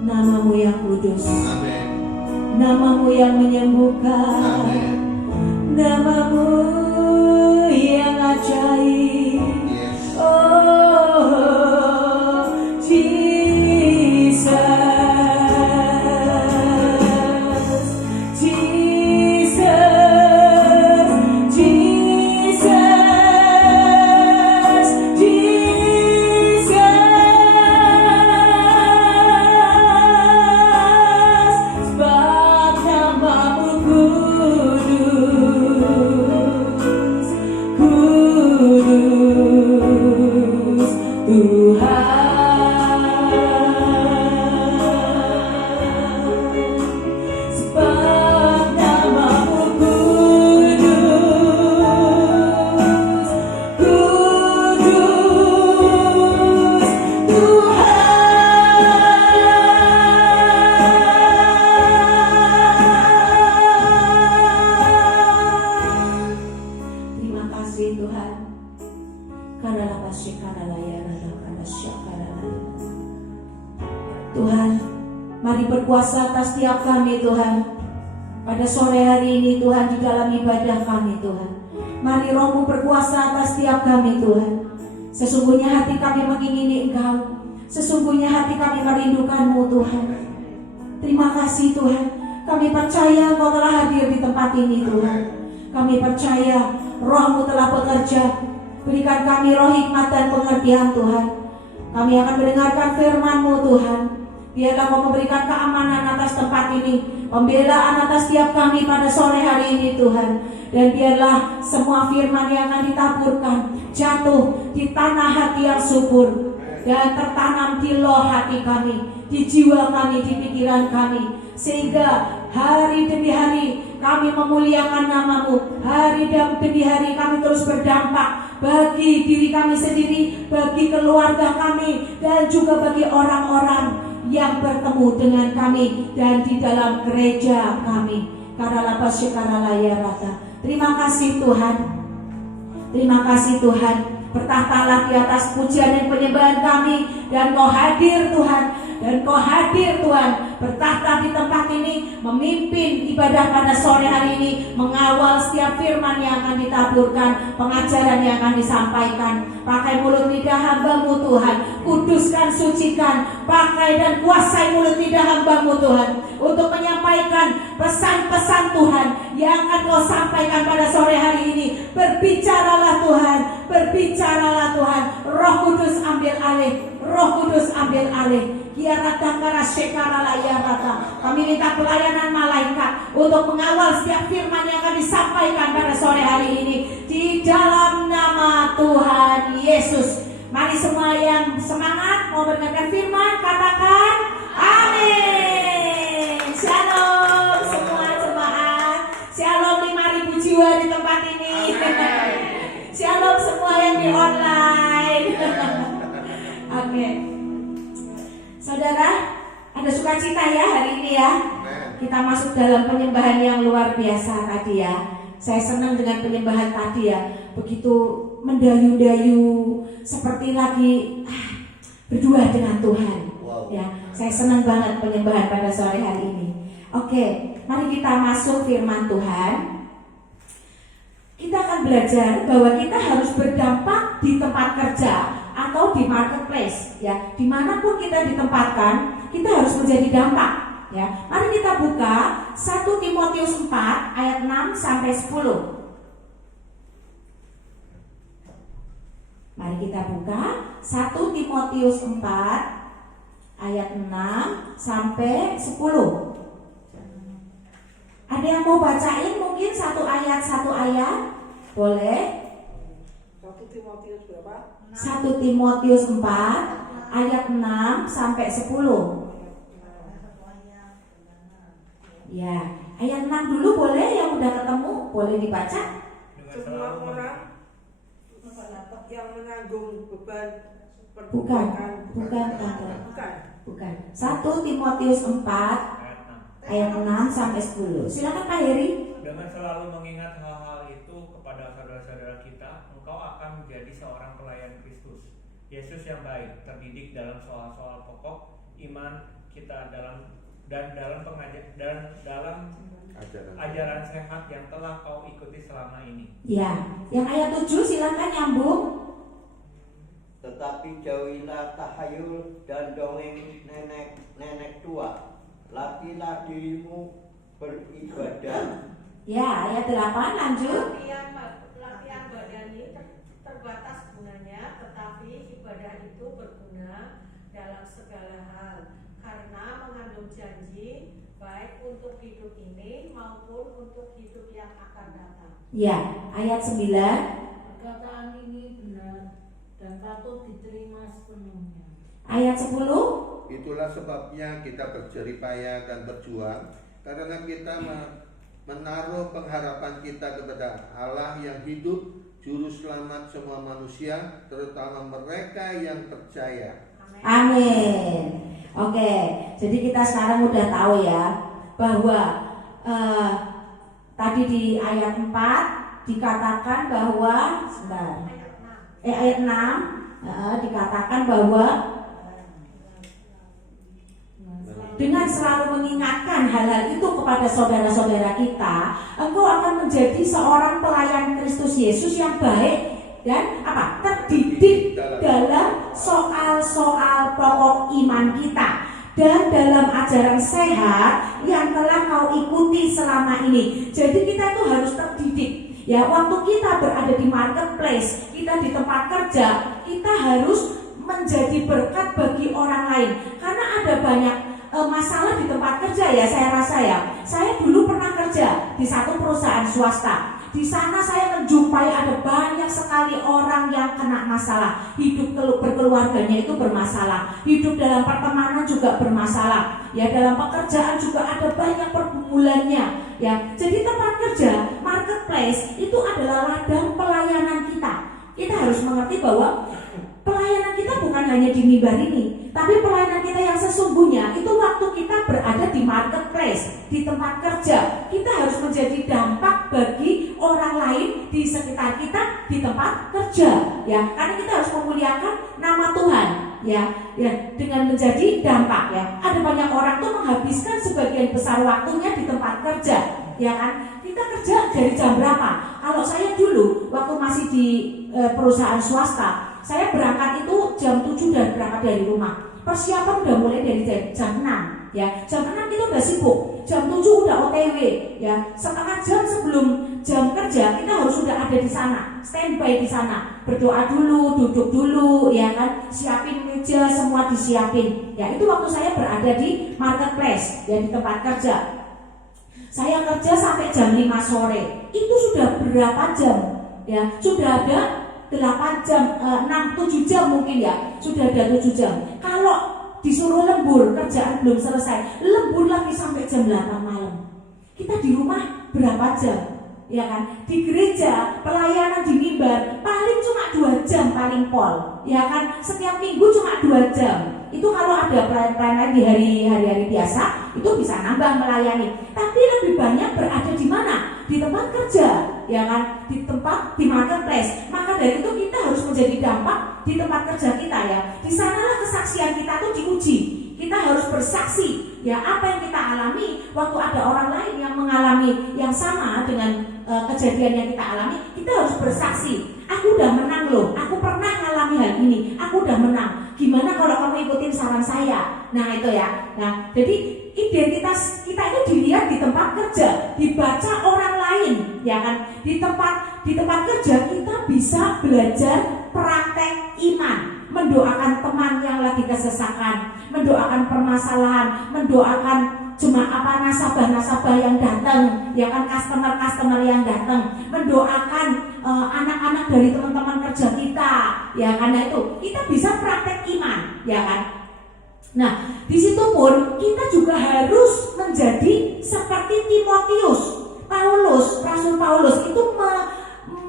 Namamu yang kudus, Amin. namamu yang menyembuhkan, Amin. namamu yang ajaib. Yes. Oh Jesus, Jesus, Jesus, Jesus. Sebab namamu kudus, kudus Tuhan. Sebab namamu kudus, kudus Tuhan. Terima kasih Tuhan. Karena Tuhan, mari berkuasa atas setiap kami Tuhan. Pada sore hari ini Tuhan, di dalam ibadah kami Tuhan, mari Roh-Mu berkuasa atas setiap kami Tuhan. Sesungguhnya hati kami mengingini Engkau, sesungguhnya hati kami merindukan-Mu Tuhan. Terima kasih Tuhan. Kami percaya Engkau telah hadir di tempat ini Tuhan. Kami percaya Roh-Mu telah bekerja. Berikan kami roh hikmat dan pengertian Tuhan. Kami akan mendengarkan firman-Mu Tuhan. Biarlah Kau memberikan keamanan atas tempat ini, pembelaan atas setiap kami pada sore hari ini Tuhan. Dan biarlah semua firman yang akan ditaburkan jatuh di tanah hati yang subur dan tertanam di loh hati kami, di jiwa kami, di pikiran kami, sehingga hari demi hari kami memuliakan namamu. Hari demi hari kami terus berdampak bagi diri kami sendiri, bagi keluarga kami, dan juga bagi orang-orang yang bertemu dengan kami dan di dalam gereja kami. Terima kasih Tuhan. Terima kasih Tuhan. Bertahtalah di atas pujian dan penyembahan kami, dan Kau hadir Tuhan, dan Kau hadir Tuhan, bertahta di tempat ini, memimpin ibadah pada sore hari ini, mengawal setiap firman yang akan ditaburkan, pengajaran yang akan disampaikan. Pakai mulut lidah hamba-Mu Tuhan, kuduskan, sucikan, pakai dan kuasai mulut lidah hamba-Mu Tuhan, untuk menyampaikan pesan-pesan Tuhan yang akan Kau sampaikan pada sore hari ini. Berbicaralah Tuhan, berbicaralah Tuhan. Roh Kudus ambil alih, Roh Kudus ambil alih. Kami minta pelayanan malaikat untuk mengawal setiap firman yang akan disampaikan pada sore hari ini, di dalam nama Tuhan Yesus. Mari semua yang semangat mau mendengarkan firman, katakan amin. Shalom semua jemaat. Shalom 5.000 jiwa di tempat ini. Shalom semua yang di online. Amin. Saudara, ada sukacita ya hari ini ya. Kita masuk dalam penyembahan yang luar biasa tadi ya. Saya senang dengan penyembahan tadi ya. Begitu mendayu-dayu, seperti lagi berdua dengan Tuhan. Ya, saya senang banget penyembahan pada sore hari ini. Oke, mari kita masuk firman Tuhan. Kita akan belajar bahwa kita harus berdampak di tempat kerja atau di marketplace ya. Dimanapun kita ditempatkan, kita harus menjadi dampak ya. Mari kita buka 1 Timotius 4 ayat 6 sampai 10. Mari kita buka 1 Timotius 4 ayat 6 sampai 10. Ada yang mau bacain mungkin satu ayat? Boleh? 1 Timotius berapa? 1 Timotius 4 ayat 6 sampai 10. Ya, ayat 6 dulu boleh, yang udah ketemu boleh dibaca. Semua orang yang menanggung beban Bukan, perbudakan. bukan Tante. Bukan. Bukan. 1 Timotius 4 ayat 6 sampai 10. Silakan Pak Heri. Dengan selalu mengingat hal-hal itu kepada saudara-saudara kita, engkau akan menjadi seorang pelayan Kristus Yesus yang baik, terdidik dalam soal-soal pokok iman kita dalam ajaran sehat yang telah kau ikuti selama ini. Ya, yang ayat 7 silakan nyambung. Tetapi jauhilah tahayul dan dongeng nenek tua. Latihlah dirimu beribadah. Ya, ayat 8 lanjut. Latihan badan ini terbatas gunanya, tetapi ibadah itu berguna dalam segala hal karena mengandung janji baik untuk hidup ini maupun untuk hidup yang akan datang. Ya, ayat 9. Perkataan ini benar dan patut diterima sepenuhnya. Ayat 10. Itulah sebabnya kita berjeripaya dan berjuang, karena kita menaruh pengharapan kita kepada Allah yang hidup, juru selamat semua manusia, terutama mereka yang percaya. Amin. Oke, jadi kita sekarang udah tahu ya bahwa tadi di ayat 4 dikatakan bahwa ayat 6 dikatakan bahwa dengan selalu mengingatkan hal-hal itu kepada saudara-saudara kita, engkau akan menjadi seorang pelayan Kristus Yesus yang baik dan terdidik dalam soal-soal pokok iman kita dan dalam ajaran sehat yang telah kau ikuti selama ini. Jadi kita itu harus terdidik. Ya, waktu kita berada di marketplace, kita di tempat kerja, kita harus menjadi berkat bagi orang lain. Karena ada banyak masalah di tempat kerja ya, saya rasa ya. Saya dulu pernah kerja di satu perusahaan swasta. Di sana saya menjumpai ada banyak sekali orang yang kena masalah. Hidup berkeluarganya itu bermasalah. Hidup dalam pertemanan juga bermasalah. Ya, dalam pekerjaan juga ada banyak pergumulannya. Ya, jadi tempat kerja, marketplace itu adalah ladang pelayanan kita. Kita harus mengerti bahwa pelayanan kita bukan hanya di mimbar ini, tapi pelayanan kita yang sesungguhnya itu waktu kita berada di marketplace, di tempat kerja. Kita harus menjadi dampak bagi orang lain di sekitar kita di tempat kerja, ya. Karena kita harus memuliakan nama Tuhan, ya dengan menjadi dampak, ya. Ada banyak orang tuh menghabiskan sebagian besar waktunya di tempat kerja, ya kan? Kita kerja dari jam berapa? Kalau saya dulu waktu masih di perusahaan swasta, saya berangkat itu jam 7 dan berangkat dari rumah. Persiapan udah mulai dari jam 6, ya. Jam 6 itu udah sibuk. Jam 7 udah OTW, ya. Setengah jam sebelum jam kerja kita harus sudah ada di sana, standby di sana. Berdoa dulu, duduk dulu, ya kan. Siapin meja, semua disiapin. Ya, itu waktu saya berada di marketplace, ya, di tempat kerja. Saya kerja sampai jam 5 sore. Itu sudah berapa jam? Ya, sudah ada 8 jam, 6-7 jam mungkin ya. Sudah ada 7 jam. Kalau disuruh lembur, kerjaan belum selesai, lembur lagi sampai jam 8 malam. Kita di rumah berapa jam? Ya kan? Di gereja, pelayanan di mimbar paling cuma 2 jam paling pol. Ya kan? Setiap minggu cuma 2 jam. Itu kalau ada pelayanan di hari-hari biasa, itu bisa nambah melayani. Tapi lebih banyak berada di mana? Di tempat kerja, ya kan? Di marketplace. Maka dari itu kita harus menjadi dampak di tempat kerja kita, ya. Di sanalah kesaksian kita tuh diuji. Kita harus bersaksi, ya, apa yang kita alami waktu ada orang lain yang mengalami yang sama dengan kejadian yang kita alami. Kita harus bersaksi. Aku udah menang loh. Aku pernah mengalami hal ini. Aku udah menang. Gimana kalau kamu ikutin saran saya? Nah, itu ya. Nah, jadi identitas kita itu dilihat di tempat kerja, dibaca orang lain, ya kan? Di tempat kerja kita bisa belajar praktek iman, mendoakan teman yang lagi kesesakan, mendoakan permasalahan, mendoakan nasabah-nasabah yang datang, ya kan, customer yang datang, mendoakan anak-anak dari teman-teman kerja kita, ya, karena itu kita bisa praktek iman, ya kan. Nah, di situ pun kita juga harus menjadi seperti Timotius. Rasul Paulus itu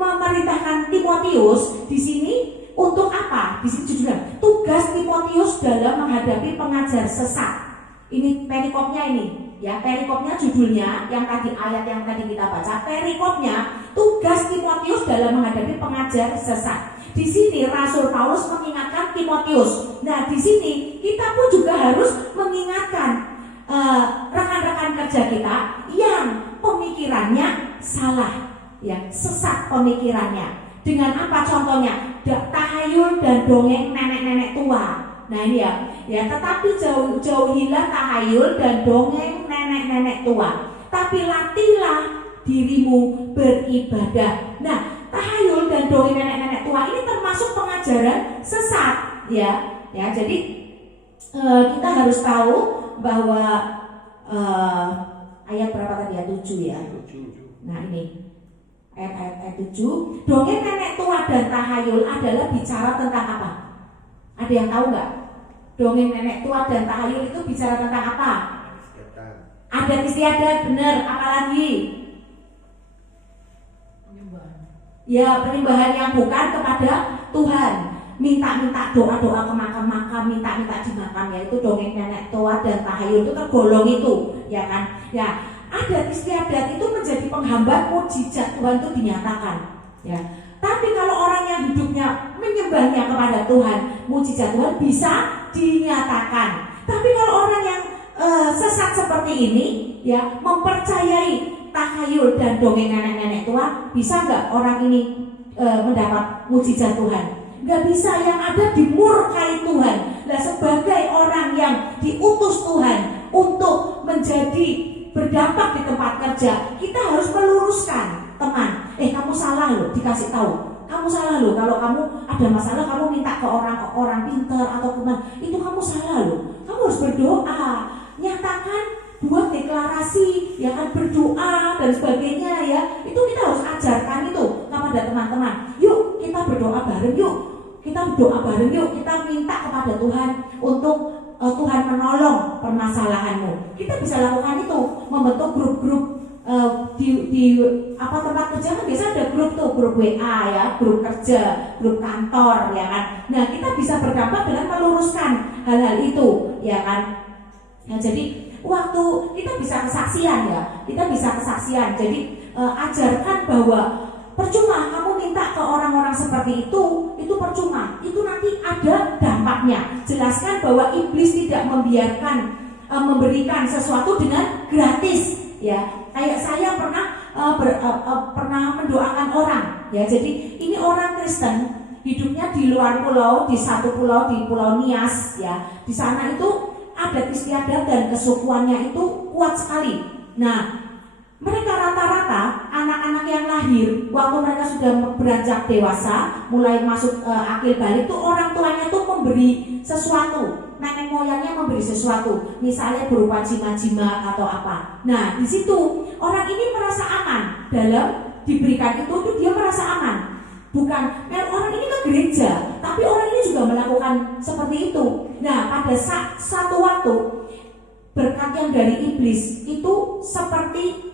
memerintahkan Timotius di sini untuk apa? Di sini judulnya tugas Timotius dalam menghadapi pengajar sesat. Ini perikopnya ini, ya perikopnya judulnya yang tadi ayat yang tadi kita baca. Perikopnya tugas Timotius dalam menghadapi pengajar sesat. Di sini Rasul Paulus mengingatkan Timotius. Nah, di sini kita pun juga harus mengingatkan rekan-rekan kerja kita yang pemikirannya salah, ya sesat pemikirannya. Dengan apa contohnya? Tahayul dan dongeng nenek-nenek tua. Nah ini ya tetapi jauhilah tahayul dan dongeng nenek-nenek tua. Tapi latihlah dirimu beribadah. Nah, tahayul dan dongeng nenek-nenek tua ini termasuk pengajaran sesat, ya. Jadi kita harus tahu bahwa ayat berapa tadi ya? 7 ya. Nah ini ayat 7. Dongeng nenek tua dan tahayul adalah bicara tentang apa? Ada yang tahu nggak? Dongeng nenek tua dan tahayul itu bicara tentang apa? Adat istiadat, benar. Apalagi? Ya, penyembahan yang bukan kepada Tuhan. Minta-minta doa-doa ke makam-makam, minta-minta di makam, ya itu dongeng nenek tua dan tahayul itu tergolong itu, ya kan? Ya, adat istiadat itu menjadi penghambat mukjizat Tuhan itu dinyatakan, ya. Tapi kalau orang yang hidupnya menyembahnya kepada Tuhan, mukjizat Tuhan bisa dinyatakan. Tapi kalau orang yang sesat seperti ini, ya mempercayai tahayul dan dongeng nenek-nenek tua, bisa nggak orang ini mendapat mukjizat Tuhan? Nggak bisa. Yang ada dimurkai Tuhan. Nah, sebagai orang yang diutus Tuhan untuk menjadi berdampak di tempat kerja, kita harus meluruskan, teman. Kamu salah loh, dikasih tahu. Kamu salah loh, kalau kamu ada masalah kamu minta ke orang pintar atau teman, itu kamu salah loh. Kamu harus berdoa, nyatakan, buat deklarasi, ya kan, berdoa dan sebagainya, ya. Itu kita harus ajarkan itu kepada teman-teman. Yuk kita berdoa bareng, yuk kita berdoa bareng, yuk kita minta kepada Tuhan untuk Tuhan menolong permasalahanmu. Kita bisa lakukan itu, membentuk grup-grup di tempat kerja kan biasa ada grup tuh, grup WA ya, grup kerja, grup kantor, ya kan. Nah, kita bisa berdampak dengan meluruskan hal-hal itu, ya kan. Nah, jadi waktu kita bisa kesaksian, ya, kita bisa kesaksian. Jadi ajarkan bahwa percuma kamu minta ke orang-orang seperti itu percuma. Itu nanti ada dampaknya. Jelaskan bahwa iblis tidak membiarkan memberikan sesuatu dengan gratis, ya. Kayak saya pernah mendoakan orang, ya. Jadi ini orang Kristen hidupnya di luar pulau, di satu pulau, di Pulau Nias, ya. Di sana itu adat istiadat dan kesukuannya itu kuat sekali. Nah, mereka rata-rata anak-anak yang lahir waktu mereka sudah beranjak dewasa, mulai masuk akil balik itu orang tuanya tuh memberi sesuatu. Nenek moyangnya memberi sesuatu, misalnya berupa jimat-jimat atau apa. Nah, di situ orang ini merasa aman dalam diberikan itu dia merasa aman. Bukan, orang ini ke gereja, tapi orang ini juga melakukan seperti itu. Nah, pada satu waktu berkat yang dari iblis itu seperti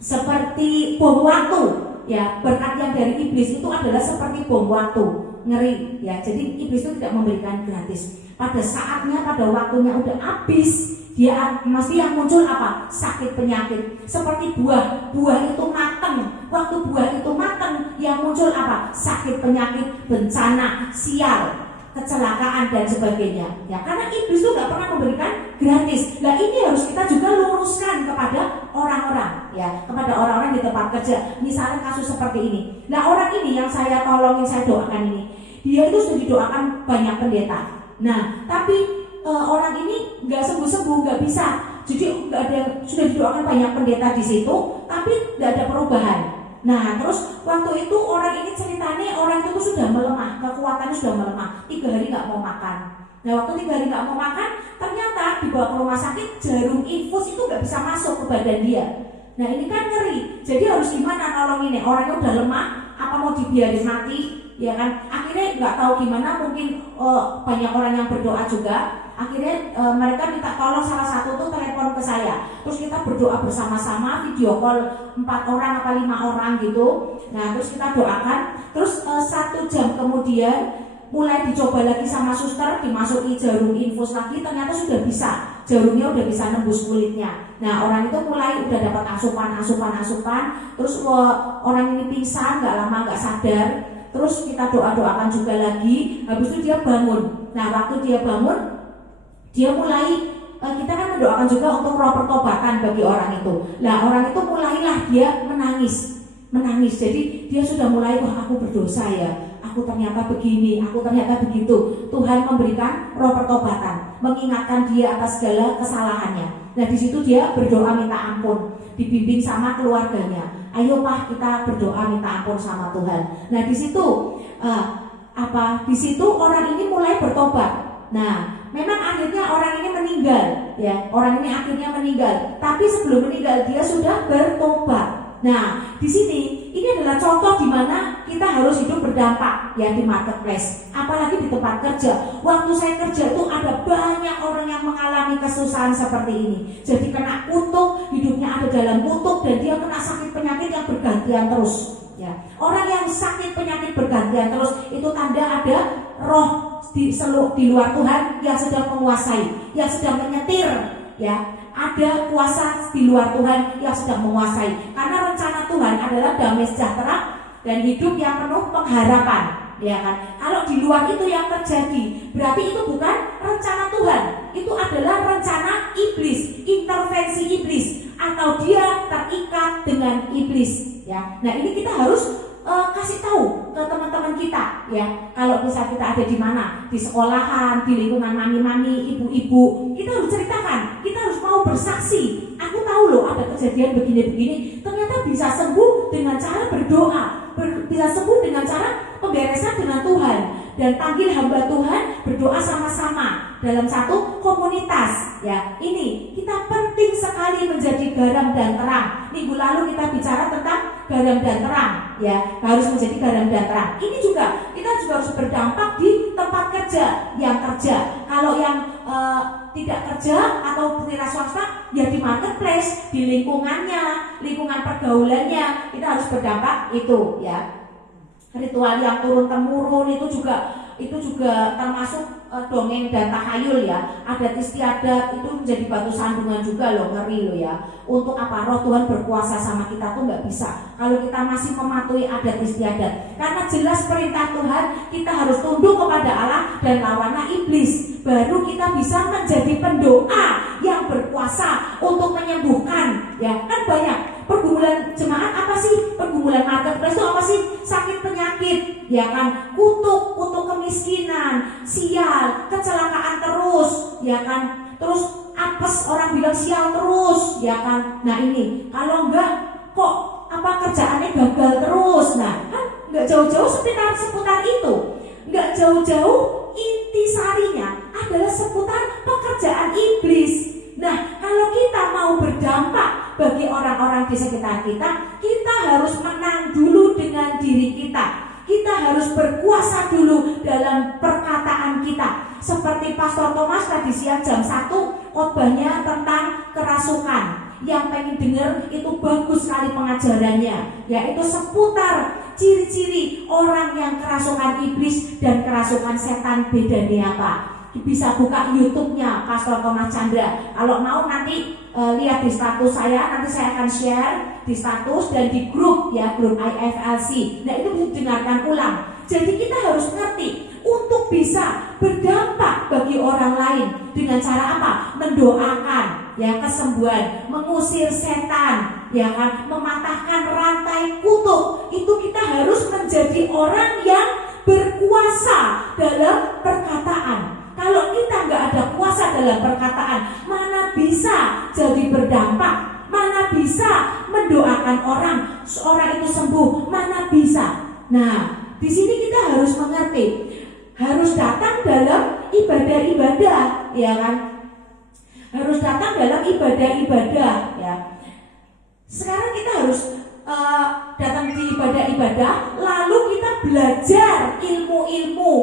seperti bom waktu. Ya, berkat yang dari iblis itu adalah seperti bom waktu, ngeri, ya. Jadi iblis itu tidak memberikan gratis. Pada saatnya, pada waktunya udah habis, dia mesti yang muncul apa? Sakit penyakit. Seperti buah itu matang. Waktu buah itu matang, yang muncul apa? Sakit penyakit, bencana, sial, kecelakaan dan sebagainya. Ya, karena iblis itu nggak pernah memberikan gratis. Nah, ini harus kita juga luruskan kepada orang-orang, ya, kepada orang-orang di tempat kerja. Misalnya kasus seperti ini. Nah, orang ini yang saya tolongin, saya doakan ini, dia itu sudah didoakan banyak pendeta. Nah, tapi orang ini nggak sembuh-sembuh, nggak bisa. Jadi sudah didoakan banyak pendeta di situ, tapi nggak ada perubahan. Nah, terus waktu itu orang ini ceritanya orang itu sudah melemah, kekuatannya sudah melemah, 3 hari nggak mau makan. Nah, waktu 3 hari nggak mau makan, ternyata dibawa ke rumah sakit, jarum infus itu nggak bisa masuk ke badan dia. Nah, ini kan ngeri. Jadi harus gimana nolonginnya? Orangnya udah lemah, apa mau dibiarin mati? Ya kan? Akhirnya nggak tahu gimana, mungkin banyak orang yang berdoa juga. Akhirnya mereka minta tolong salah satu tuh telepon ke saya. Terus kita berdoa bersama-sama, video call 4 orang apa 5 orang gitu. Nah terus kita doakan. Terus 1 jam kemudian mulai dicoba lagi sama suster, dimasuki jarum infus lagi, ternyata sudah bisa. Jarumnya udah bisa nembus kulitnya. Nah orang itu mulai udah dapat asupan. Terus orang ini pingsan, nggak lama nggak sadar. Terus kita doakan juga lagi. Habis itu dia bangun. Nah waktu dia bangun, dia mulai, kita kan mendoakan juga untuk roh pertobatan bagi orang itu. Nah orang itu mulailah dia menangis. Jadi dia sudah mulai, wah aku berdosa ya, aku ternyata begini, aku ternyata begitu. Tuhan memberikan roh pertobatan, mengingatkan dia atas segala kesalahannya. Nah di situ dia berdoa minta ampun, dibimbing sama keluarganya. Ayo Pak, kita berdoa minta ampun sama Tuhan. Nah di situ di situ orang ini mulai bertobat. Nah, memang akhirnya orang ini meninggal, ya. Orang ini akhirnya meninggal. Tapi sebelum meninggal dia sudah bertobat. Nah, di sini ini adalah contoh di mana kita harus hidup berdampak, ya, di marketplace. Apalagi di tempat kerja. Waktu saya kerja itu ada banyak orang yang mengalami kesusahan seperti ini. Jadi kena kutuk, hidupnya ada dalam kutuk, dan dia kena sakit penyakit yang bergantian terus. Ya, orang yang sakit penyakit bergantian terus itu tanda ada roh di luar Tuhan yang sedang menguasai, yang sedang menyetir, ya. Ada kuasa di luar Tuhan yang sedang menguasai. Karena rencana Tuhan adalah damai sejahtera dan hidup yang penuh pengharapan, ya kan? Kalau di luar itu yang terjadi, berarti itu bukan rencana Tuhan. Itu adalah rencana iblis, intervensi iblis, atau dia terikat dengan iblis, ya. Nah, ini kita harus kasih tahu ke teman-teman kita, ya. Kalau bisa kita ada di mana, di sekolahan, di lingkungan mami-mami, ibu-ibu, kita harus ceritakan, kita harus mau bersaksi. Aku tahu loh ada kejadian begini-begini, ternyata bisa sembuh dengan cara berdoa, bisa sembuh dengan cara pemberesan dengan Tuhan. Dan panggil hamba Tuhan berdoa sama-sama dalam satu komunitas, ya. Ini kita penting sekali menjadi garam dan terang. Minggu lalu kita bicara tentang garam dan terang, ya, harus menjadi garam dan terang. Ini juga kita juga harus berdampak di tempat kerja, yang kerja. Kalau yang tidak kerja atau wira swasta, ya di marketplace, di lingkungannya, lingkungan pergaulannya, kita harus berdampak itu, ya. Ritual yang turun temurun itu juga termasuk dongeng dan tahayul, ya. Adat istiadat itu menjadi batu sandungan juga loh, ngeri loh, ya. Untuk apa? Roh Tuhan berkuasa sama kita tuh nggak bisa kalau kita masih mematuhi adat istiadat. Karena jelas perintah Tuhan, kita harus tunduk kepada Allah dan lawanlah iblis. Baru kita bisa menjadi pendoa yang berkuasa untuk menyembuhkan, ya. Kan banyak pergumulan jemaat, apa sih? Pergumulan marketplace itu apa sih? Sakit penyakit, ya kan? Kutuk kemiskinan, sial, kecelakaan terus, ya kan? Terus apes, orang bilang sial terus, ya kan? Nah ini, kalau enggak kok kerjaannya gagal terus. Nah, kan enggak jauh-jauh seputar itu. Enggak jauh-jauh intisarinya adalah seputar pekerjaan iblis. Nah, kalau kita mau berdampak bagi orang-orang di sekitar kita, kita harus menang dulu dengan diri kita. Kita harus berkuasa dulu dalam perkataan kita. Seperti Pastor Thomas tadi siang jam 1 khotbahnya tentang kerasukan. Yang pengen dengar itu bagus sekali pengajarannya, yaitu seputar ciri-ciri orang yang kerasukan iblis dan kerasukan setan, bedanya apa. Bisa buka YouTube-nya Pastor Thomas Chandra. Kalau mau nanti lihat di status saya, nanti saya akan share di status dan di grup, ya, grup IFLC. Nah, itu bisa dengarkan ulang. Jadi kita harus ngerti untuk bisa berdampak bagi orang lain dengan cara apa? Mendoakan, ya, kesembuhan, mengusir setan, ya kan, mematahkan rantai kutuk. Itu kita harus menjadi orang yang berkuasa dalam perkataan. Kalau kita nggak ada kuasa dalam perkataan, mana bisa jadi berdampak, mana bisa mendoakan orang itu sembuh, mana bisa. Nah, di sini kita harus mengerti, harus datang dalam ibadah-ibadah, ya kan? Harus datang dalam ibadah-ibadah, ya. Sekarang kita harus datang di ibadah-ibadah, lalu kita belajar ilmu-ilmu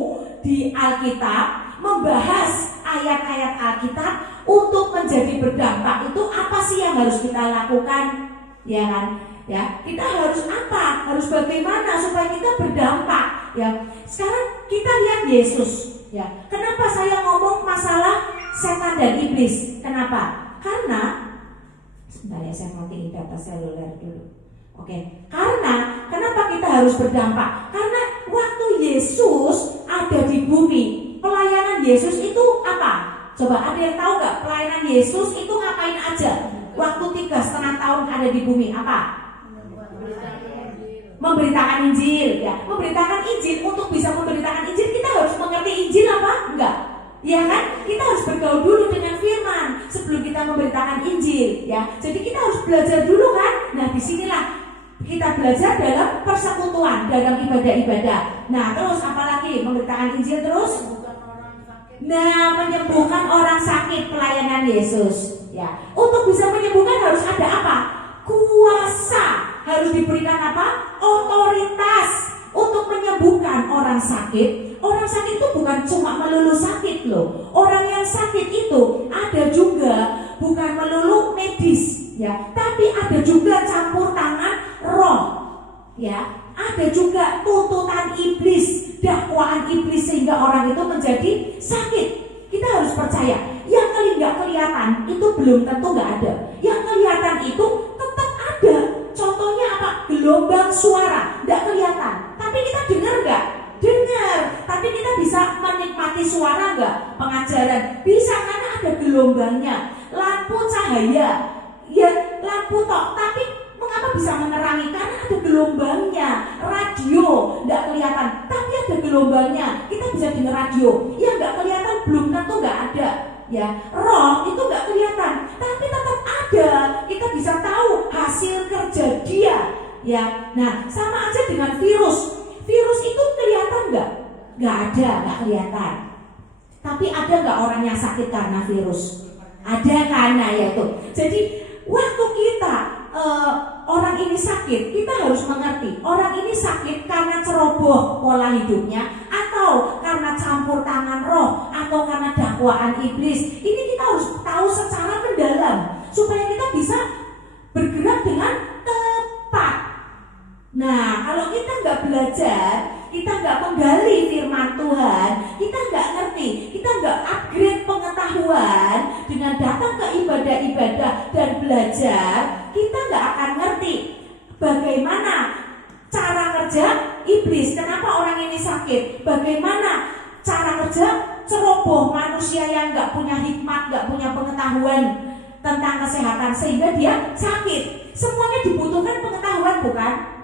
di Alkitab, membahas ayat-ayat Alkitab untuk menjadi berdampak itu apa sih yang harus kita lakukan? Ya kan? Ya, kita harus apa? Harus bagaimana supaya kita berdampak? Ya, sekarang kita lihat Yesus. Ya, kenapa saya ngomong masalah setan dan iblis? Kenapa? Karena sebentar ya, saya mau tinggi data seluler dulu. Oke, karena kenapa kita harus berdampak? Karena waktu Yesus ada di bumi, pelayanan Yesus itu apa? Coba ada yang tahu nggak pelayanan Yesus itu ngapain aja? Waktu 3,5 tahun ada di bumi apa? Memberitakan Injil, ya. Memberitakan Injil. Untuk bisa memberitakan Injil kita harus mengerti Injil apa? Enggak. Ya kan? Kita harus bergaul dulu dengan firman sebelum kita memberitakan Injil, ya. Jadi kita harus belajar dulu kan? Nah, disinilah kita belajar dalam persekutuan, dalam ibadah-ibadah. Nah, terus apalagi memberitakan Injil terus? Nah, menyembuhkan orang sakit, pelayanan Yesus, ya. Untuk bisa menyembuhkan harus ada apa? Kuasa. Harus diberikan apa? Otoritas untuk menyembuhkan orang sakit. Orang sakit itu bukan cuma melulu sakit loh. Orang yang sakit itu ada juga bukan melulu medis, ya, tapi ada juga campur tangan roh, ya. Ada juga tuntutan iblis, dakwaan iblis sehingga orang itu menjadi sakit. Kita harus percaya. Yang nggak kelihatan itu belum tentu nggak ada. Yang kelihatan itu tetap ada. Contohnya apa? Gelombang suara, nggak kelihatan. Tapi kita dengar nggak? Dengar. Tapi kita bisa menikmati suara nggak? Pengajaran bisa karena ada gelombangnya. Lampu cahaya, ya lampu tok. Tapi mengapa bisa menerangi? Karena ada gelombangnya. Radio nggak kelihatan, tapi ada gelombangnya. Kita bisa dengar radio. Yang nggak kelihatan belum tentu nggak ada. Ya, roh itu nggak kelihatan, tapi tetap ada. Kita bisa tahu hasil kerja dia. Ya, nah sama aja dengan virus. Virus itu kelihatan nggak? Nggak ada, nggak kelihatan. Tapi ada nggak orang yang sakit karena virus? Ada karena ya itu. Jadi waktu kita orang ini sakit, kita harus mengerti orang ini sakit karena ceroboh pola hidupnya, atau karena campur tangan roh, atau karena dakwaan iblis. Ini kita harus tahu secara mendalam supaya kita bisa bergerak dengan tepat. Nah, kalau kita nggak belajar, kita nggak menggali firman Tuhan, kita nggak ngerti, kita nggak upgrade pengetahuan dengan datang ke ibadah-ibadah dan belajar, kita nggak akan ngerti bagaimana cara kerja iblis. Kenapa orang ini sakit? Bagaimana cara kerja ceroboh manusia yang nggak punya hikmat, nggak punya pengetahuan tentang kesehatan sehingga dia sakit. Semuanya dibutuhkan pengetahuan, bukan?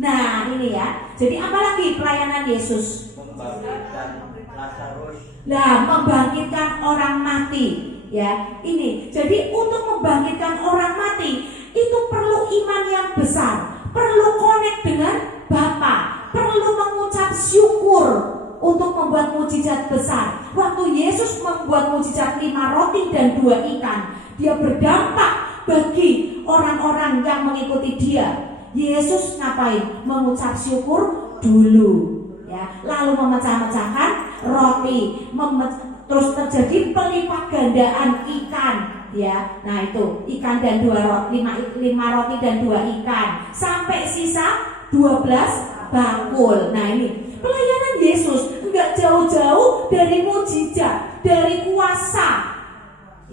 Nah ini ya. Jadi apalagi pelayanan Yesus? Membangkitkan Lazarus. Nah, membangkitkan orang mati. Ya, ini. Jadi untuk membangkitkan orang mati itu perlu iman yang besar, perlu connect dengan Bapa, perlu mengucap syukur untuk membuat mukjizat besar. Waktu Yesus membuat mukjizat 5 roti dan 2 ikan, dia berdampak bagi orang-orang yang mengikuti dia. Yesus ngapain? Mengucap syukur dulu, ya, lalu memecah-mecahkan roti, terus terjadi pelipat gandaan ikan, ya. Nah itu ikan dan 5 roti dan 2 ikan sampai sisa 12 bakul. Nah ini pelayanan Yesus enggak jauh-jauh dari mukjizat, dari kuasa,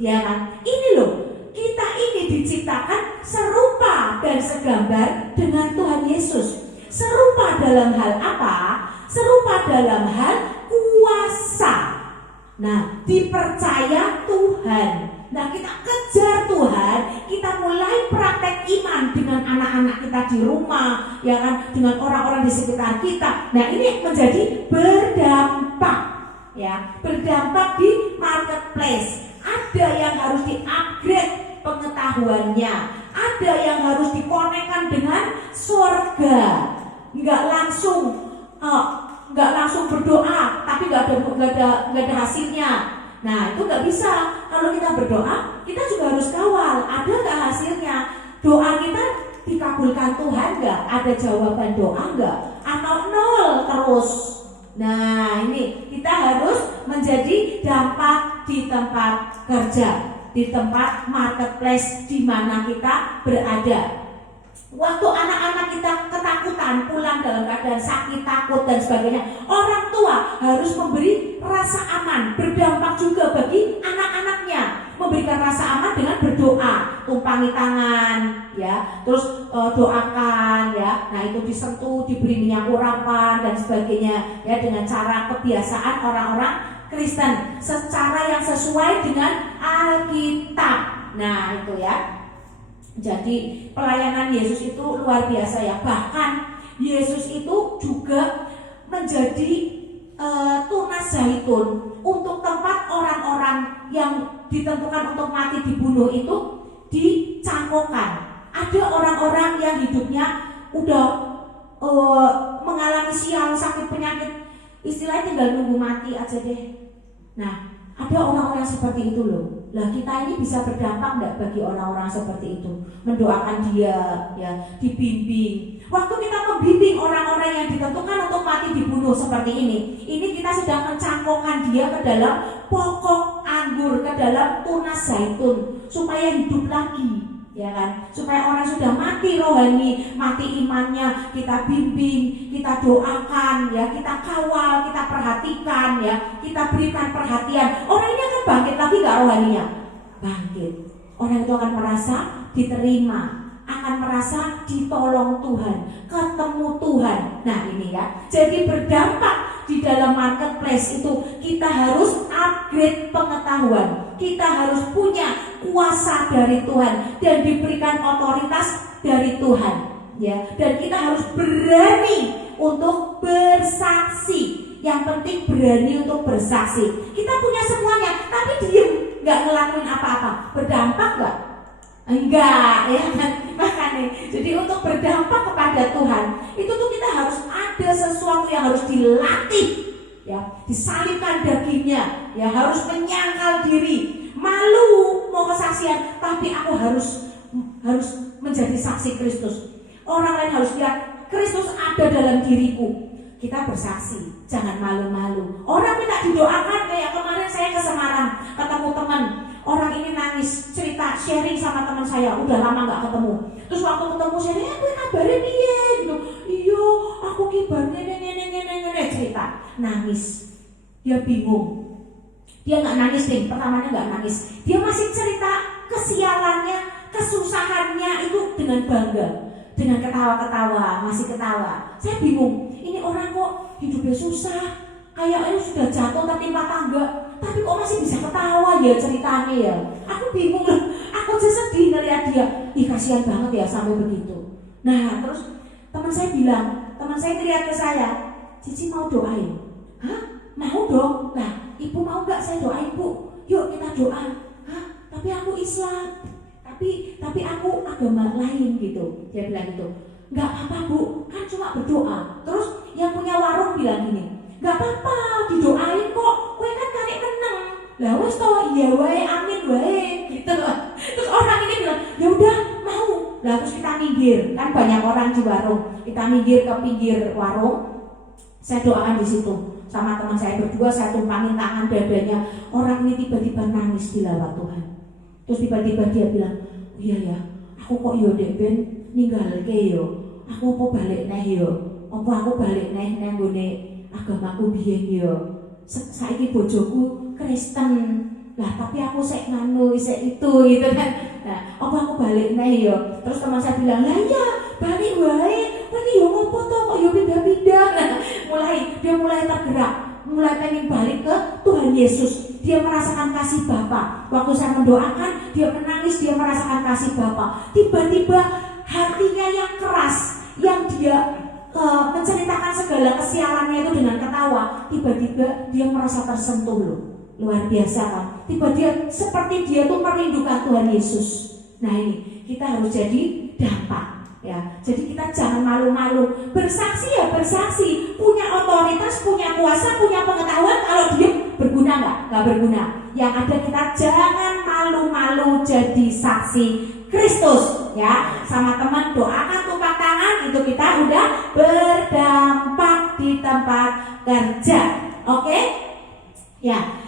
ya kan? Ini loh, kita ini diciptakan serupa dan segambar dengan Tuhan Yesus. Serupa dalam hal apa? Serupa dalam hal kuasa. Nah, dipercaya Tuhan. Nah, kita kejar Tuhan, kita mulai praktek iman dengan anak-anak kita di rumah, ya kan, dengan orang-orang di sekitar kita. Nah, ini menjadi berdampak, ya, berdampak di marketplace. Ada yang harus di-upgrade pengetahuannya, ada yang harus dikonekkan dengan surga. Nggak langsung berdoa, tapi nggak ada hasilnya. Nah itu nggak bisa. Kalau kita berdoa, kita juga harus kawal. Ada nggak hasilnya? Doa kita dikabulkan Tuhan nggak? Ada jawaban doa nggak? Atau nol terus? Nah ini kita harus menjadi dampak di tempat kerja, di tempat marketplace di mana kita berada. Waktu anak-anak kita ketakutan pulang dalam keadaan sakit, takut dan sebagainya, orang tua harus memberi rasa aman, berdampak juga bagi anak-anaknya, memberikan rasa aman dengan berdoa, tumpangi tangan, ya, terus doakan, ya, nah itu disentuh, diberi minyak urapan dan sebagainya, ya, dengan cara kebiasaan orang-orang Kristen secara yang sesuai dengan Alkitab. Nah itu ya. Jadi pelayanan Yesus itu luar biasa ya. Bahkan Yesus itu juga menjadi tunas zaitun untuk tempat orang-orang yang ditentukan untuk mati dibunuh itu dicangkokkan. Ada orang-orang yang hidupnya udah mengalami sial, sakit, penyakit, istilahnya tinggal nunggu mati aja deh. Nah, ada orang-orang seperti itu loh. Lah kita ini bisa berdampak enggak bagi orang-orang seperti itu? Mendoakan dia, ya, dibimbing. Waktu kita membimbing orang-orang yang ditentukan untuk mati dibunuh seperti ini kita sedang mencangkokkan dia ke dalam pokok anggur, ke dalam tunas zaitun supaya hidup lagi, ya kan? Supaya orang sudah mati rohani, mati imannya, kita bimbing, kita doakan, ya, kita kawal, kita perhatikan, ya, kita berikan perhatian. Orang ini akan bangkit lagi gak rohaninya? Bangkit. Orang itu akan merasa diterima, akan merasa ditolong Tuhan, ketemu Tuhan. Nah ini ya, jadi berdampak di dalam marketplace itu kita harus upgrade pengetahuan, kita harus punya kuasa dari Tuhan dan diberikan otoritas dari Tuhan, ya. Dan kita harus berani untuk bersaksi. Yang penting berani untuk bersaksi. Kita punya semuanya, tapi diem, nggak ngelakuin apa-apa. Berdampak nggak? Enggak, ya kan? Makanya, jadi untuk berdampak kepada Tuhan, itu tuh kita harus ada sesuatu yang harus dilatih, ya, disalibkan dagingnya, ya, harus menyangkal diri, malu mau kesaksian, tapi aku harus menjadi saksi Kristus. Orang lain harus lihat Kristus ada dalam diriku. Kita bersaksi, jangan malu-malu. Orang minta didoakan, kayak kemarin saya ke Semarang, ketemu teman. Orang ini nangis, cerita, sharing sama teman saya, udah lama gak ketemu. Terus waktu ketemu sharing, aku kabarin dia gitu. Iya, aku kibar nene cerita, nangis. Dia bingung. Dia gak nangis nih, pertamanya gak nangis. Dia masih cerita kesialannya, kesusahannya itu dengan bangga, dengan ketawa-ketawa, masih ketawa. Saya bingung. Ini orang kok hidupnya susah, kayaknya sudah jatuh tertimpa tangga, tapi kok masih bisa ketawa ya ceritanya ya. Aku bingung loh, aku aja sedih ngeliat dia. Ih kasihan banget ya sampai begitu. Nah terus teman saya bilang, teman saya teriak ke saya, Cici mau doain? Hah? Mau dong. Nah ibu mau gak saya doain bu? Yuk kita doa. Hah? Tapi aku Islam, tapi aku agama lain gitu. Dia bilang gitu. Gak apa-apa bu, kan cuma berdoa. Terus yang punya warung bilang gini, gak apa-apa, didoain kok, kowe kan karek meneng. Lah wes toh, iya wae, amin wae, gitu loh. Terus orang ini bilang, ya udah mau. Lah terus kita minggir, kan banyak orang di warung. Kita minggir ke pinggir warung. Saya doakan di situ sama teman saya berdua, saya tumpangin tangan dadanya. Orang ini tiba-tiba nangis di lawat Tuhan. Terus tiba-tiba dia bilang, oh iya ya, aku kok yo dek ben ninggalke yo, aku apa balik neh yo, apa aku balik neh nang gone agamaku biyen yo. Saiki bojoku Kristen, lah tapi aku sek nganu sek itu gitu kan. Nah, apa aku balik neh yo. Terus teman saya bilang, lah iya balik wae, tapi yo ngopo to kok yo pindah-pindah. Nah, dia mulai tergerak, mulai pengen balik ke Tuhan Yesus. Dia merasakan kasih Bapa. Waktu saya mendoakan, dia menangis, dia merasakan kasih Bapa. Tiba-tiba hatinya yang keras, yang dia menceritakan segala kesialannya itu dengan ketawa, tiba-tiba dia merasa tersentuh loh. Luar biasa kan? Tiba-tiba seperti dia tuh merindukan Tuhan Yesus. Nah ini, kita harus jadi dampak. Ya, jadi kita jangan malu-malu. Bersaksi ya bersaksi, punya otoritas, punya kuasa, punya pengetahuan. Kalau dia berguna nggak berguna. Yang ada kita jangan malu-malu jadi saksi Kristus. Ya, sama teman doakan tumpang tangan, itu kita udah berdampak di tempat kerja. Oke? Ya,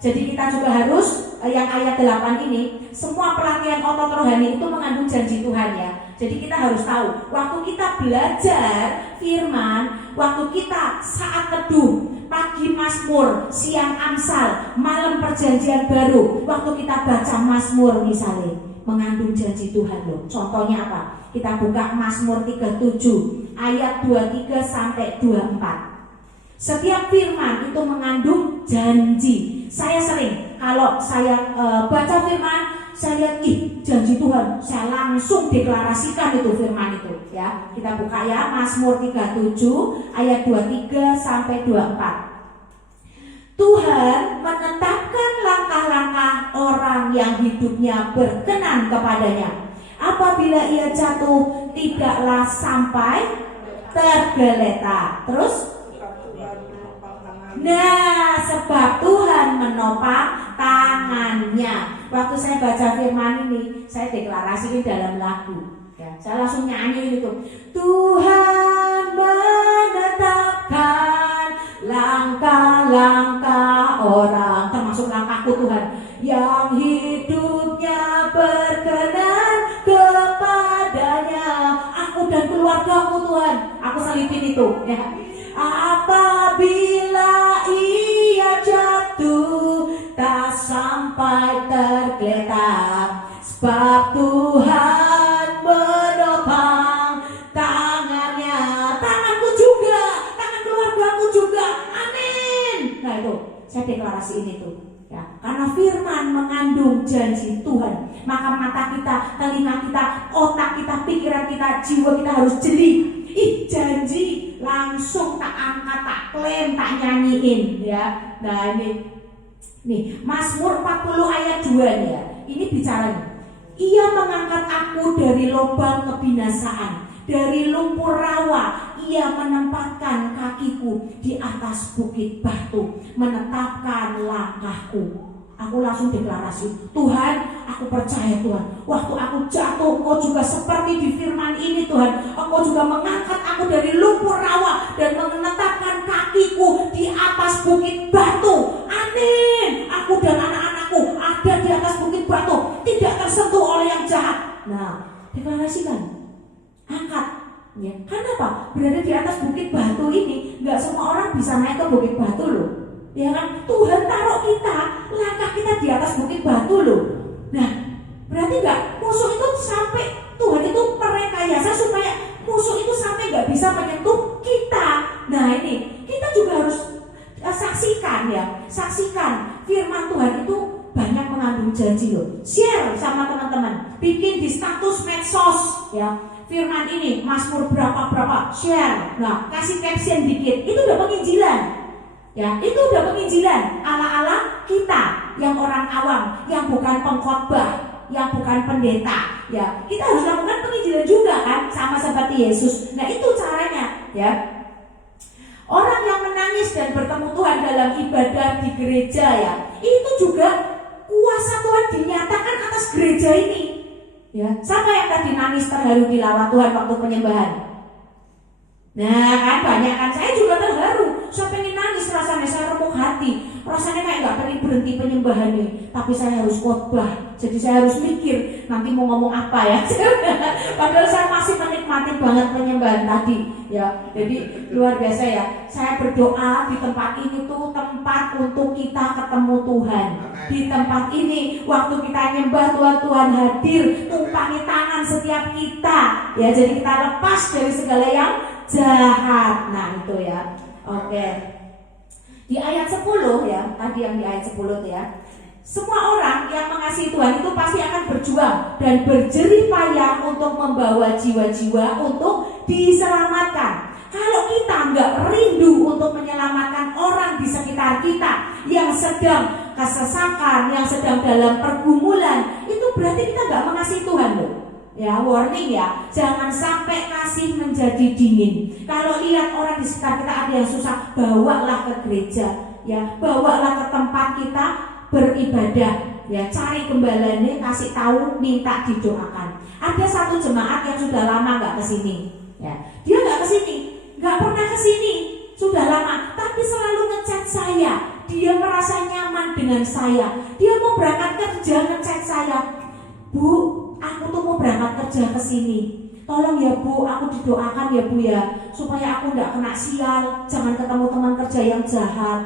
Jadi kita juga harus yang ayat 8 ini, semua pelatihan otot rohani itu mengandung janji Tuhan ya. Jadi kita harus tahu, waktu kita belajar firman, waktu kita saat teduh, pagi Mazmur, siang Amsal, malam perjanjian baru, waktu kita baca Mazmur misalnya, mengandung janji Tuhan loh. Contohnya apa? Kita buka Mazmur 37 ayat 23 sampai 24. Setiap firman itu mengandung janji. Saya sering kalau saya baca firman, saya lihat janji Tuhan, saya langsung deklarasikan itu firman itu ya. Kita buka ya Mazmur 37 ayat 23 sampai 24. Tuhan menetapkan langkah-langkah orang yang hidupnya berkenan kepadanya. Apabila ia jatuh, tidaklah sampai tergeletak. Terus sebab Tuhan menopang tangannya. Waktu saya baca firman ini, saya deklarasikan dalam lagu ya. Saya langsung nyanyi itu. Tuhan menetapkan langkah-langkah orang, termasuk langkahku Tuhan, yang hidupnya berkenan kepadanya. Aku dan keluargaku Tuhan, aku selipin itu ya. Apabila ia jatuh, tak sampai tergeletak, sebab Tuhan menopang tangannya. Tanganku juga, tangan keluargaku juga, amin. Nah itu, saya deklarasi ini tuh ya. Karena firman mengandung janji Tuhan, maka mata kita, telinga kita, otak kita, pikiran kita, jiwa kita harus jeli. Janji langsung tak angkat, tak klaim, tak nyanyiin ya. Nah ini nih Mazmur 40 ayat 2 nih ya. Ini bicaranya, ia mengangkat aku dari lubang kebinasaan, dari lumpur rawa. Ia menempatkan kakiku di atas bukit batu, menetapkan langkahku. Aku langsung deklarasi, Tuhan, aku percaya Tuhan, waktu aku jatuh, Engkau juga seperti di firman ini Tuhan, Engkau juga mengangkat aku dari lumpur rawa dan menetapkan kakiku di atas bukit batu. Amin. Aku dan anak-anakku ada di atas bukit batu, tidak tersentuh oleh yang jahat. Nah, deklarasikan, angkat. Ya, karena apa? Berada di atas bukit batu ini, nggak semua orang bisa naik ke bukit batu loh. Ya kan, Tuhan taruh kita, langkah kita di atas bukit batu loh. Nah, berarti nggak musuh itu sampai, Tuhan itu merekayasa supaya musuh itu sampai nggak bisa menyentuh kita. Nah ini kita juga harus saksikan ya, saksikan firman Tuhan itu banyak mengandung janji loh. Share sama teman-teman, bikin di status medsos ya. Firman ini Mazmur berapa share. Nah, kasih caption dikit, itu udah penginjilan. Ya, itu udah penginjilan ala-ala kita yang orang awam, yang bukan pengkhotbah, yang bukan pendeta. Ya, kita harus lakukan penginjilan juga kan, sama seperti Yesus. Nah, itu caranya ya. Orang yang menangis dan bertemu Tuhan dalam ibadah di gereja ya, itu juga kuasa Tuhan dinyatakan atas gereja ini. Ya, siapa yang tadi nangis terharu di lawat Tuhan waktu penyembahan? Nah kan banyak kan, saya juga terharu. Saya pengen nangis rasanya, saya remuk hati. Rasanya kayak gak pengen berhenti penyembahannya. Tapi saya harus khotbah, jadi saya harus mikir nanti mau ngomong apa ya. Padahal saya masih menikmati banget penyembahan tadi ya. Jadi luar biasa ya. Saya berdoa di tempat ini tuh tempat untuk kita ketemu Tuhan. Di tempat ini waktu kita nyembah Tuhan, Tuhan hadir, tumpangi tangan setiap kita ya. Jadi kita lepas dari segala yang jahat. Nah itu ya. Oke. Di ayat 10 ya, tadi yang di ayat 10 tuh ya. Semua orang yang mengasihi Tuhan itu pasti akan berjuang dan berjerih payah untuk membawa jiwa-jiwa untuk diselamatkan. Kalau kita nggak rindu untuk menyelamatkan orang di sekitar kita yang sedang kesesakan, yang sedang dalam pergumulan, itu berarti kita nggak mengasihi Tuhan loh. Ya, warning ya, jangan sampai kasih menjadi dingin. Kalau lihat orang di sekitar kita ada yang susah, bawalah ke gereja, ya, bawalah ke tempat kita beribadah, ya, cari gembalanya, kasih tahu, minta didoakan. Ada satu jemaat yang sudah lama nggak kesini, ya, dia nggak kesini, nggak pernah kesini, sudah lama, tapi selalu ngechat saya. dia merasa nyaman dengan saya. Dia mau berangkat kerja ngechat saya, Bu, aku tuh mau berangkat kerja ke sini. Tolong ya Bu, aku didoakan ya Bu ya, supaya aku nggak kena sial, jangan ketemu teman kerja yang jahat.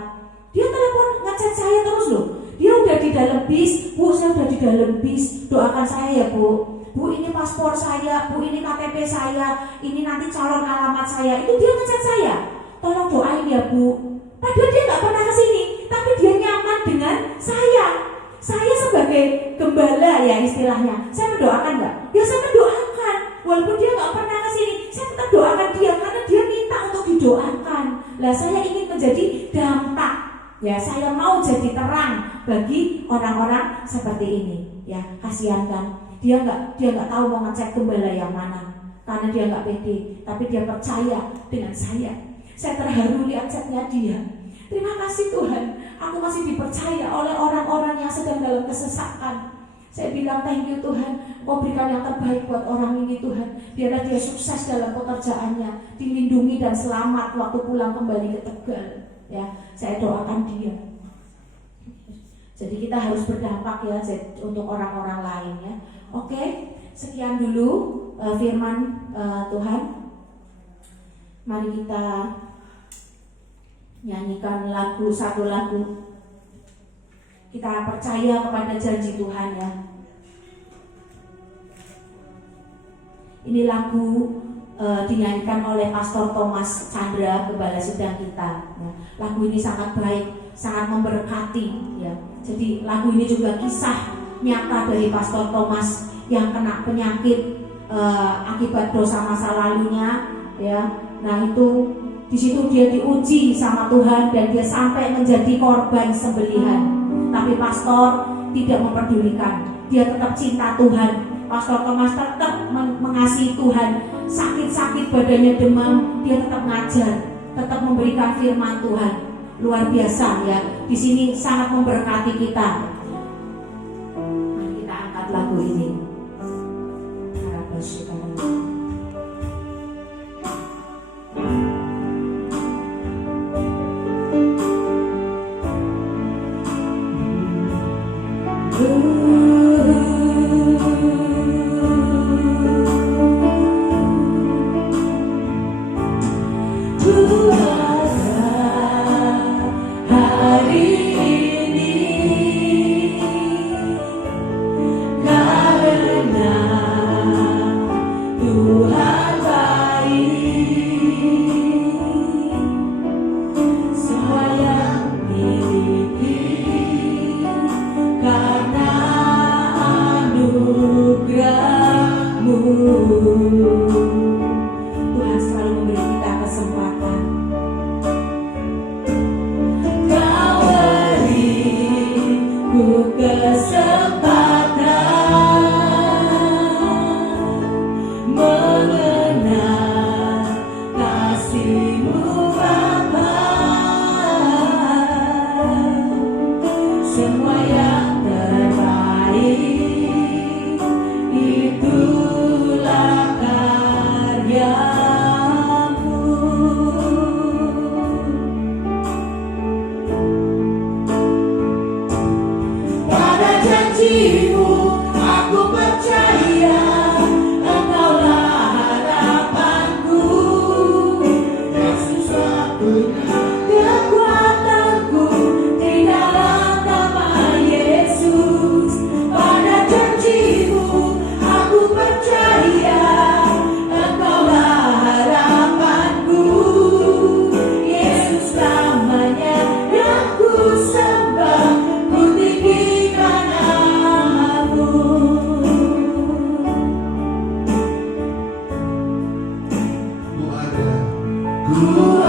Dia telepon ngechat saya terus loh. Dia udah di dalam bis, Bu, saya udah di dalam bis, doakan saya ya Bu. Bu, ini paspor saya, Bu, ini KTP saya, ini nanti calon alamat saya. Itu dia ngechat saya, tolong doain ya Bu. Padahal dia nggak pernah kesini, tapi dia nyaman dengan saya. Saya sebagai gembala ya istilahnya, saya mendoakan nggak? Ya saya mendoakan, walaupun dia nggak pernah kesini, saya tetap doakan dia karena dia minta untuk didoakan. Lah saya ingin menjadi dampak, ya saya mau jadi terang bagi orang-orang seperti ini. Ya kasihan kan? Dia nggak tahu mau ngecek gembala yang mana, karena dia nggak pede, tapi dia percaya dengan saya. Saya terharu lihat chatnya dia. Terima kasih Tuhan, aku masih dipercaya oleh orang-orang yang sedang dalam kesesakan. Saya bilang thank you Tuhan, Kau berikan yang terbaik buat orang ini Tuhan. Biarlah dia sukses dalam pekerjaannya, dilindungi dan selamat waktu pulang kembali ke Tegal. Ya, saya doakan dia. Jadi kita harus berdampak ya untuk orang-orang lain ya. Oke, sekian dulu firman Tuhan. Mari kita nyanyikan satu lagu. Kita percaya kepada janji Tuhan ya. Ini lagu dinyanyikan oleh Pastor Thomas Chandra, Gembala Sedang kita. Ya, lagu ini sangat baik, sangat memberkati ya. Jadi lagu ini juga kisah nyata dari Pastor Thomas yang kena penyakit akibat dosa masa lalunya ya. Nah itu di situ dia diuji sama Tuhan dan dia sampai menjadi korban sembelihan. Tapi pastor tidak memperdulikan, dia tetap cinta Tuhan. Pastor Thomas tetap mengasihi Tuhan. Sakit-sakit badannya demam, dia tetap ngajar, tetap memberikan firman Tuhan. Luar biasa ya. Di sini sangat memberkati kita. Mari kita angkat lagu ini. Tuhan selalu memberi kita kesempatan. Kau beriku kesempatan mengenal kasih-Mu Bapa. Semua yang terbaik itulah karya-Mu. Pada janji-Mu aku percaya, Engkaulah harapanku. Yesus satunya kekuatanku di dalam nama Yesus. Pada janji-Mu aku percaya, Engkaulah harapanku. Yesus namanya yang ku sembah, ku tinggikan nama-Mu. Ku ada, Ku